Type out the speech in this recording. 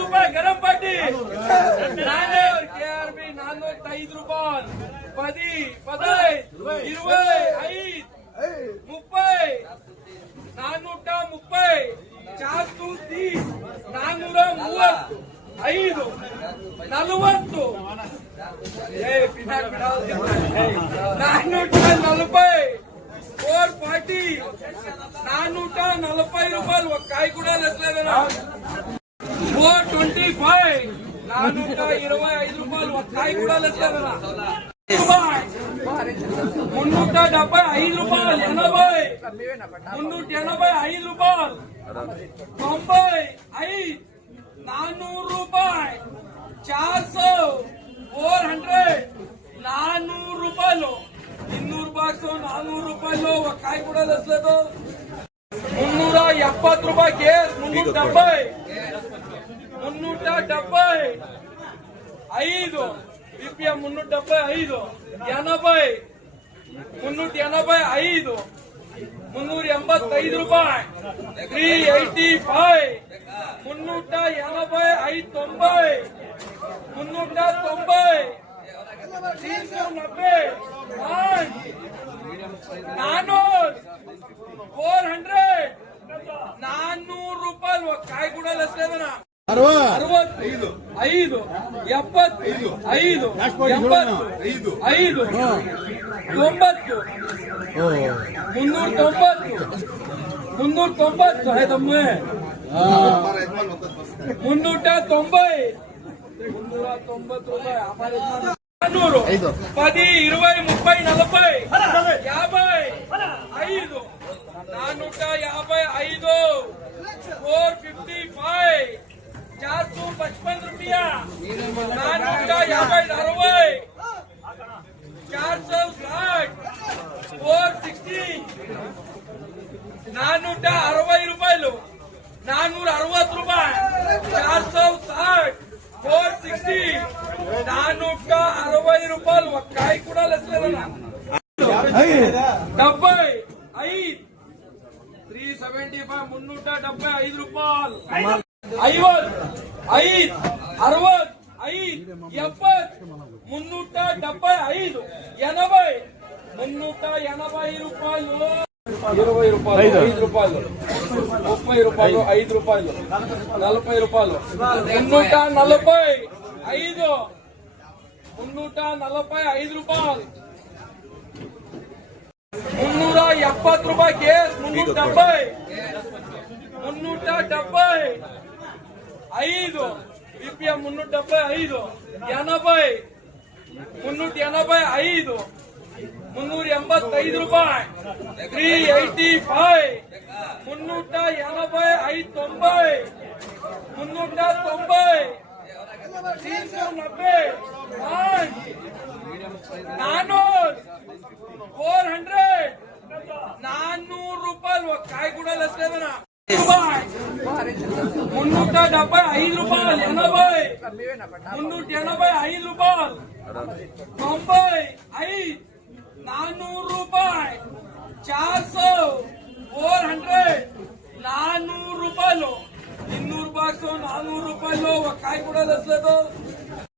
ರೂಪಾಯಿ ಗರಂ ಪಾಟಿ KRB 405 ರೂಪಾಯಿ 10 15 20 5 30 430 430 430 5 40 440 440 రూపాయలు ఒక కాయ కూడా లెక్కలేదనా 425 425 రూపాయలు ఒక కాయ కూడా లెక్కలేదనా 375 రూపాయలు 80 385 రూపాయలు 95 400 రూపాయలు 400 400 400 రూపాయలు 200 బాక్స్ 400 రూపాయలు ఒక కాయ కూడా లెక్కలేదు 370 రూపాయలు కేస్ 375 BPM 375 80 385 385 రూపాయలు 385 385 90 390 400 రూపాయలు ఒక కాయ కూడా లెక్కలేదనా 65 75 5 90 390 ఐదమ్మే 390 రూపాయలు 10 20 30 40 55 455 455 455 रुपया 450 460 460 460 రూపాయలు 460 రూపాయలు 460 460 460 రూపాయలు ఒక కాయ కూడా లెక్కలేదనా 75 375 375 రూపాయలు 50 5 60 5 70 375 80 380 రూపాయలు 20 రూపాయలు 5 రూపాయలు 30 రూపాయలు 5 రూపాయలు 40 రూపాయలు 345 345 రూపాయలు 370 రూపాయలు కేస్ 370 BPM 375 80 385 385 రూపాయలు 385 385 90 390 400 రూపాయలు ఒక కాయ కూడా లెక్కలేదనా 375 రూపాయలు 80 385 రూపాయలు 95 400 రూపాయలు 400 400 400 రూపాయలు 200 బాక్స్ 400 రూపాయలు ఒక కాయ కూడా లెక్కలేదు